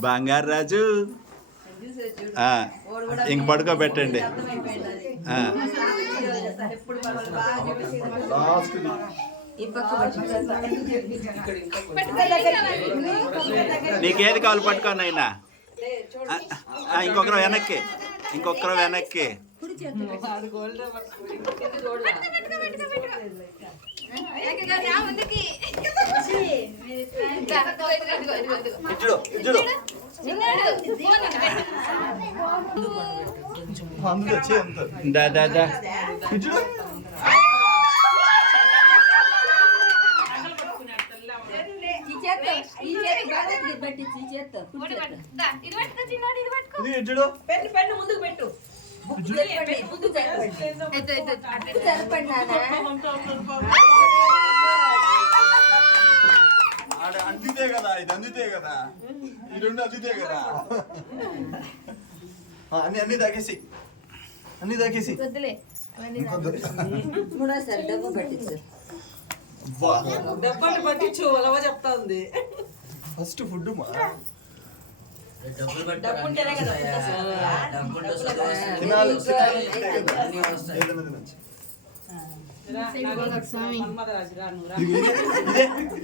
బంగారు రాజు. ఆ, ఇంక పడుకోబెట్టండి. ఆ, నీకేది కావాలి పట్టుకోండి అయినా ఇంకొకరు వెనక్కి. ఇంకొకరు వెనక్కి. ఇచ్చుడు ఇచ్చుడు. ఇది ఇచ్చుడు. పెట్టు పెట్టు ముందుకు పెట్టు. అందితే కదా ఇది అందితే కదా. ఈ రెండు అందితే కదా. అన్ని అన్ని తాగేసి. అన్ని తాగేసి. మూడోసారి డబ్బు పట్టించు. వా. డబ్బాలు పట్టించు అలవా చెప్తా ఉంది ఫస్ట్ ఫుడ్ మా. డబ్బు ఉంటేనే కదా. ఇదే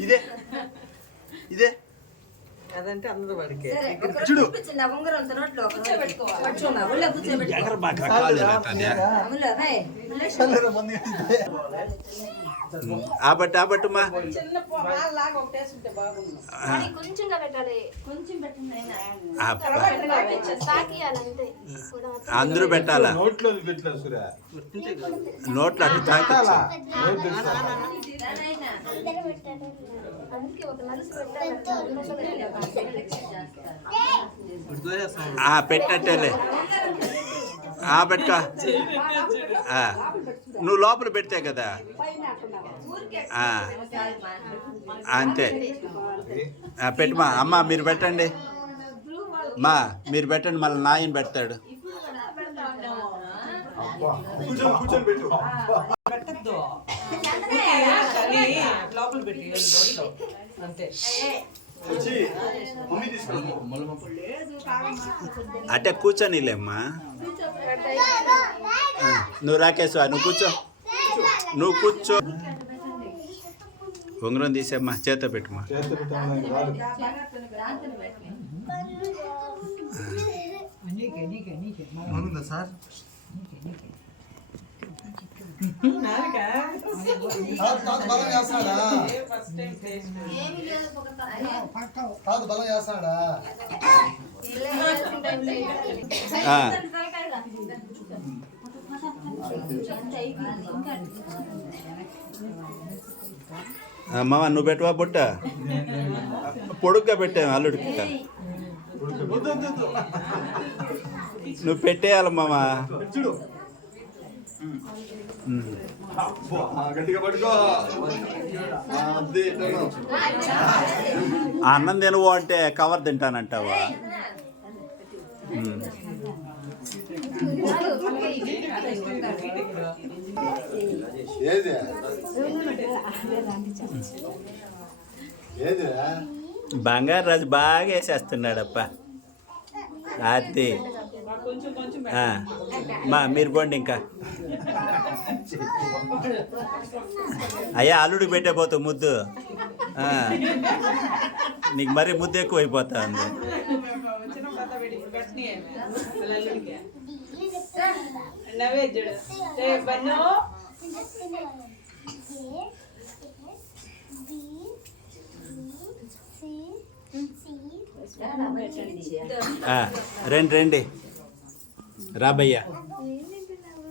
ఇదే ఇదే. అదంటే అందరూ వాడికి. చూడు. ఉంగరం నోట్లో. ఆబట్టు ఆబట్టు మా. అందరూ పెట్టాలా? నోట్లో నోట్లో అటు తాకొచ్చు? నాయనా. అందుకే ఒక నలుసు పెట్టాలి ఆ పెట్టుకో. ఆ, నువ్వు లోపల పెడితే కదా. ఆ, అంతే. ఆ, పెట్టుమా అమ్మ మీరు పెట్టండి. మా మీరు పెట్టండి. మళ్ళీ నాయన పెడతాడు. లోపల పెట్టి అంతే. అంటే కూర్చొనిలేమ్మా. నువ్వు రాకేశ్వా నువ్వు కూర్చో. నువ్వు కూర్చో. ఉంగరం తీసేమ్మా చేత పెట్టుమా. సార్? బలం చేస్తాడా మామ నువ్వు పెట్టవా బుట్ట? పొడుగ్గా పెట్టాము అల్లుడికి నువ్వు పెట్టేయాలి మామ. చూడు ఉమ్. గట్టిగా పట్టుకో అన్నం తినవు అంటే కవర్ తింటానంటావా? బంగారు రాజు బాగా వేసేస్తున్నాడప్ప. ఆ. మా మీరు పోండి ఇంకా. అయ్యా అల్లుడికి పెట్టేపోతావు ముద్దు. నీకు మరీ ముద్దు ఎక్కువ అయిపోతా ఉంది రండి రండి. రాబయ్యా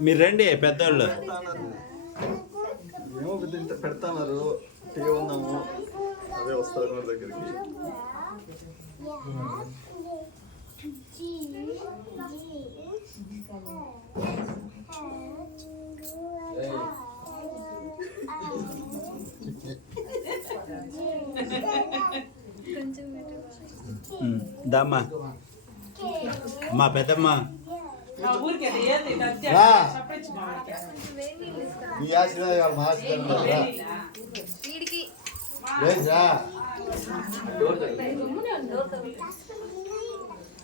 మీరు రండి పెద్దోళ్ళు. ఏమో పెడతాన్నారు టీ ఉన్నాము వస్తారు మన దగ్గరికి. మా పెద్దమ్మ. నీ ఆశీర్వాదం మా ఆశీర్వాదం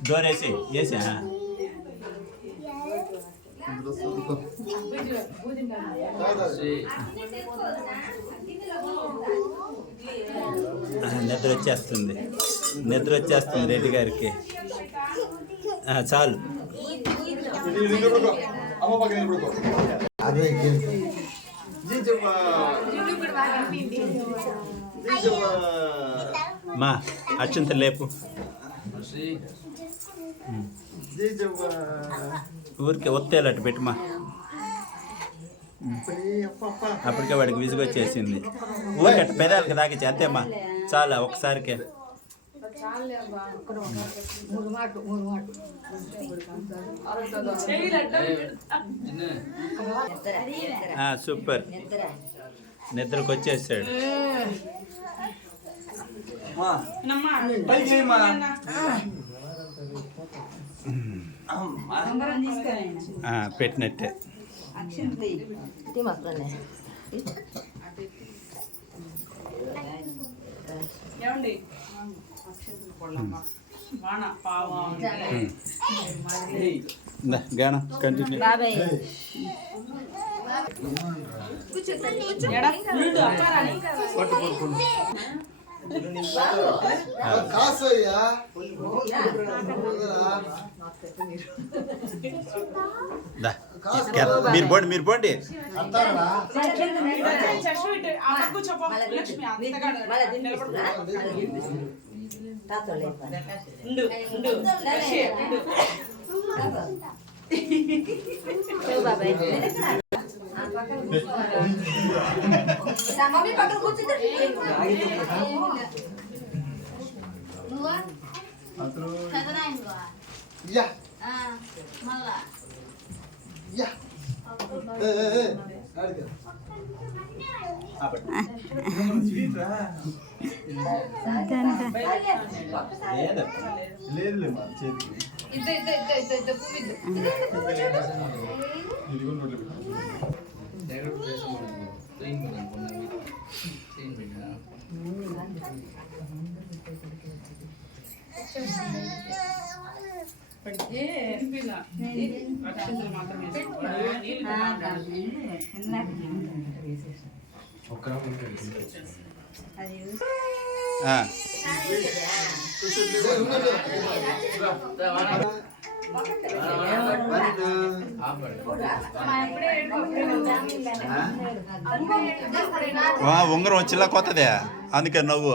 డోర్ వేసి వేసా. నిద్ర వచ్చేస్తుంది. నిద్ర వచ్చేస్తుంది రెడ్డి గారికి. చాలు ఇది ఇది నిలబడుకో. అమ్మ పక్కన నిలబడుకో. అదే మా అత్యంత లేపు. ఊరికే ఒత్తేలట్టు పెట్టుమా మా. అప్పటికే వాడికి విసుగొచ్చేసింది. ఊరికే అట్ట పెదాలకి తాగించి అంతేమ్మా చాలా ఒకసారికే సూపర్. నిద్రకు వచ్చేసాడు ఆ, పెట్టినట్టే. ఏమండి? గానం కంటిన్యూ బాబాయ్. ఎడా? ఉండు, అప్పారాని. కాసు అయ్యా దా, తీసుకెళ్. మీరు పోండి మీరు పోండి. అంటారా? మమ్మీ పక్కన కూర్చుంటే యా. యా ఏ ఏ ఏ ఆడికి లేదులే మా చేతికి ఇదిగో నోట్లో పెట్టు. తినిపిల్ల. అక్షంతలు మాత్రమే వేసుకోవాలి. నీళ్ళు తినకండి. ఆ, వా, ఉంగరం వచ్చిలా కొత్తదే అందుకే నవ్వు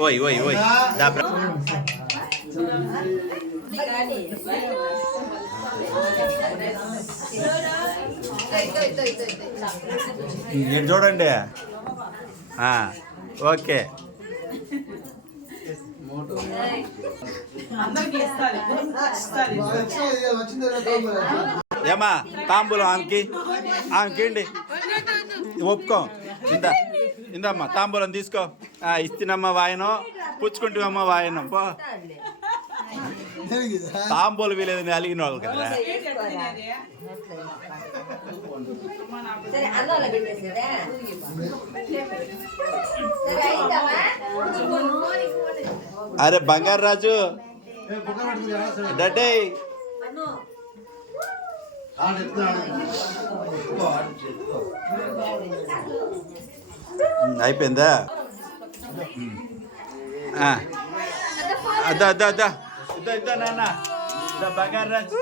ఓయ్ ఓయ్ ఓయ్ దా చూడండి ఓకే. అందరికీ ఇస్తాది. ఇస్తాది. ఏమా తాంబూలం ఆమెకి ఆమెకి ఒప్పుకో. ఇందా ఇందమ్మా తాంబూలం తీసుకో. ఆ, ఇస్తినమ్మ వాయనం పుచ్చుకుంటామమ్మ వాయనం. పో. తాంబూలం వీలేదని అలిగిన వాళ్ళు కదా? అరే బంగారు రాజు. డడ్డే అయిపోయిందా. అద్దా అద్దా అద్దా. ఇద్దా ఇద్దా నాన్న. ఇద్దా బంగారు రాజు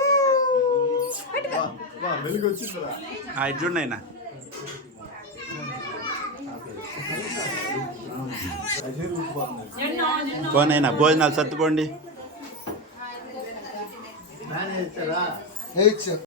చూడండి ఎన్నో. పోనైనా భోజనాలు సర్దుకోండి. será? Eita.